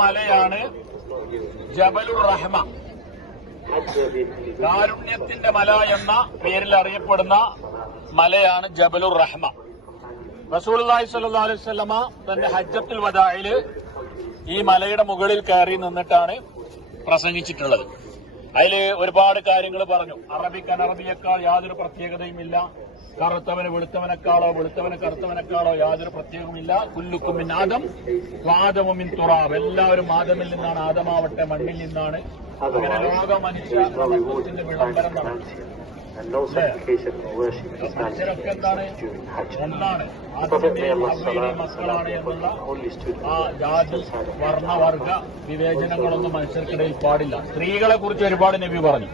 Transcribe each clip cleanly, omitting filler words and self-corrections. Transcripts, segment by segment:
മലയാണ് ജബലുർ റഹ്മ. കാരുണ്യത്തിന്റെ മല എന്ന പേരിൽ അറിയപ്പെടുന്ന മലയാണ് ജബലുർ റഹ്മ. റസൂലുള്ളാഹി സ്വല്ലല്ലാഹു അലൈഹി വസല്ലമ തന്റെ ഹജ്ജത്തുൽ വദാഇല് ഈ മലയുടെ മുകളിൽ കയറി നിന്നിട്ടാണ് പ്രസംഗിച്ചിട്ടുള്ളത്. അതിൽ ഒരുപാട് കാര്യങ്ങൾ പറഞ്ഞു. അറബിക്ക് അനറബിയേക്കാൾ യാതൊരു പ്രത്യേകതയുമില്ല, കറുത്തവന് വെളുത്തവനേക്കാളോ വെളുത്തവന് കറുത്തവനേക്കാളോ യാതൊരു പ്രത്യേകവുമില്ല. കുല്ലുക്കും മിൻ ആദം വആദമു മിൻ തുറാബ്, എല്ലാവരും ആദമിൽ നിന്നാണ്, ആദമാവട്ടെ മണ്ണിൽ നിന്നാണ്. അങ്ങനെ ലോക മനുഷ്യത്തിന്റെ വിളംബരം നടത്തി. മനുഷ്യരൊക്കെ എന്താണ്, ഒന്നാണ്, ആദമിന്റെയും ഹവ്വയുടെയും മക്കളാണ് എന്നുള്ള ആ ജാതി വർണ്ണവർഗ വിവേചനങ്ങളൊന്നും മനുഷ്യർക്കിടയിൽ പാടില്ല. സ്ത്രീകളെ കുറിച്ച് ഒരുപാട് നബി പറഞ്ഞു.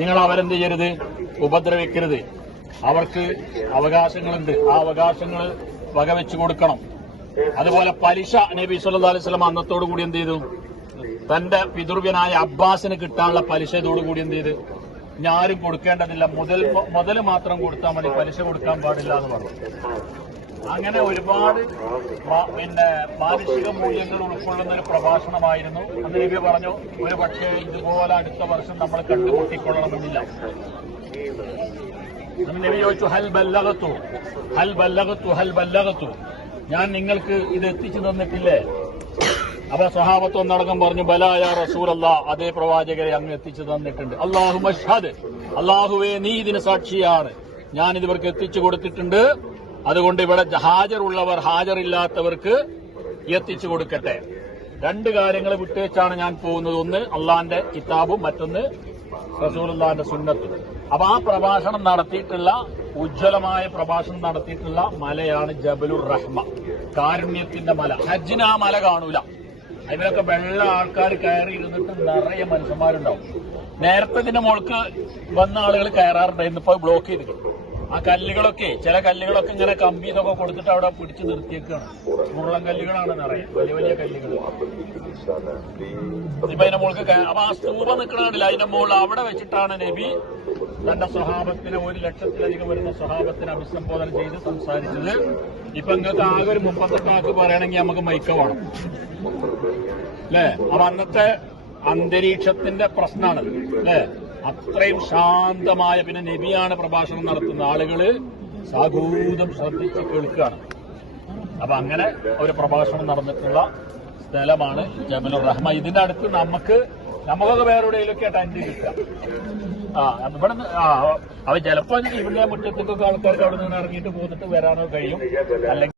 നിങ്ങൾ അവരെന്ത് ചെയ്യരുത്, ഉപദ്രവിക്കരുത്. അവർക്ക് അവകാശങ്ങളുണ്ട്, ആ അവകാശങ്ങൾ വകവെച്ചു കൊടുക്കണം. അതുപോലെ പലിശ നബി സല്ലല്ലാഹു അലൈഹി വസല്ലം അന്നത്തോടു കൂടി എന്ത് ചെയ്തു, തന്റെ പിതൃവ്യനായ അബ്ബാസിന് കിട്ടാനുള്ള പലിശ ഇതോടുകൂടി എന്ത് ചെയ്ത്, ഞാരും കൊടുക്കേണ്ടതില്ല, മുതൽ മാത്രം കൊടുത്താൽ മതി, പലിശ കൊടുക്കാൻ പാടില്ല എന്ന് പറഞ്ഞു. അങ്ങനെ ഒരുപാട് മാനുഷിക മൂല്യങ്ങൾ ഉൾക്കൊള്ളുന്ന ഒരു പ്രഭാഷണമായിരുന്നു. അന്ന് നബി പറഞ്ഞു, ഒരു പക്ഷേ ഇതുപോലെ അടുത്ത വർഷം നമ്മൾ കണ്ടുമുട്ടിക്കൊള്ളണമെന്നില്ല. നബി ചോദിച്ചു, ഹൽ ബല്ലഗതു ഹൽ ബല്ലഗതു ഹൽ ബല്ലഗതു, ഞാൻ നിങ്ങൾക്ക് ഇത് എത്തിച്ചു തന്നിട്ടില്ലേ? അപ്പൊ സ്വഹാബത്ത് ഒന്നടക്കം പറഞ്ഞു, ബലാ യാ റസൂലല്ലാഹ്, അതേ പ്രവാചകരെ അങ്ങ് എത്തിച്ചു തന്നിട്ടുണ്ട്. അല്ലാഹുമ്മ അഷ്ഹദ്, അല്ലാഹുവേ നീ ഇതിന് സാക്ഷിയാണ്, ഞാനിത് ഇവർക്ക് എത്തിച്ചു കൊടുത്തിട്ടുണ്ട്. അതുകൊണ്ട് ഇവിടെ ഹാജറുള്ളവർ ഹാജറില്ലാത്തവർക്ക് എത്തിച്ചു കൊടുക്കട്ടെ. രണ്ട് കാര്യങ്ങൾ വിട്ടുവെച്ചാണ് ഞാൻ പോകുന്നത്. ഒന്ന് അള്ളാന്റെ കിതാബും, മറ്റൊന്ന് റസൂലുള്ളാഹിന്റെ സുന്നത്തും. അപ്പൊ ആ പ്രഭാഷണം നടത്തിയിട്ടുള്ള, ഉജ്ജ്വലമായ പ്രഭാഷണം നടത്തിയിട്ടുള്ള മലയാണ് ജബലുർ റഹ്മ, കാരുണ്യത്തിന്റെ മല. ഹജ്ജിന് ആ മല കാണൂല, അതിനൊക്കെ വെള്ള ആൾക്കാർ കയറി ഇരുന്നിട്ട് നിറയെ മനുഷ്യന്മാരുണ്ടാവും. നേരത്തെ ഇതിന്റെ മുകൾക്ക് വന്ന ആളുകൾ കയറാറുണ്ടായിരുന്നു, ഇപ്പൊ ബ്ലോക്ക് ചെയ്തിട്ടുണ്ട്. ആ കല്ലുകളൊക്കെ, ചില കല്ലുകളൊക്കെ ഇങ്ങനെ കമ്പി ഇതൊക്കെ കൊടുത്തിട്ട് അവിടെ പിടിച്ചു നിർത്തിയേക്കാണ്. മുള്ളൻ കല്ലുകളാണ് നിറയെ, വലിയ വലിയ കല്ലുകൾ. ഇപ്പൊ അതിന്റെ മുകൾക്ക് അപ്പൊ ആ സ്തൂപ നിൽക്കണില്ല, അതിന്റെ മുകളിൽ അവിടെ വെച്ചിട്ടാണ് നബി തന്റെ സ്വഹാബത്തിനെ, 1,00,000-ലധികം വരുന്ന സ്വഹാബത്തിനെ അഭിസംബോധന ചെയ്ത് സംസാരിച്ചത്. ഇപ്പൊ നിങ്ങൾക്ക് ആകെ ഒരു 38 ആൾക്ക് പറയണമെങ്കിൽ നമുക്ക് മൈക്ക വേണം, അല്ലേ? അപ്പൊ അന്നത്തെ അന്തരീക്ഷത്തിന്റെ പ്രശ്നമാണ്, അല്ലേ? അത്രയും ശാന്തമായ, പിന്നെ നബിയാണ് പ്രഭാഷണം നടത്തുന്ന, ആളുകള് സാഗൂതം ശ്രദ്ധിച്ച് കേൾക്കുകയാണ്. അപ്പൊ അങ്ങനെ ഒരു പ്രഭാഷണം നടന്നിട്ടുള്ള സ്ഥലമാണ് ജബലുർ റഹ്മ. ഇതിന്റെ അടുത്ത് നമുക്കൊക്കെ വേറെ എവിടെയെങ്കിലൊക്കെ ടെന്റ് കിട്ടുക. ഇവിടെ അവ ചിലപ്പോ ഇവിടെ മുറ്റത്തേക്കൊക്കെ ആൾക്കാർക്ക് അവിടെ നിന്ന് ഇറങ്ങിയിട്ട് പോന്നിട്ട് വരാനോ കഴിയും, അല്ലെങ്കിൽ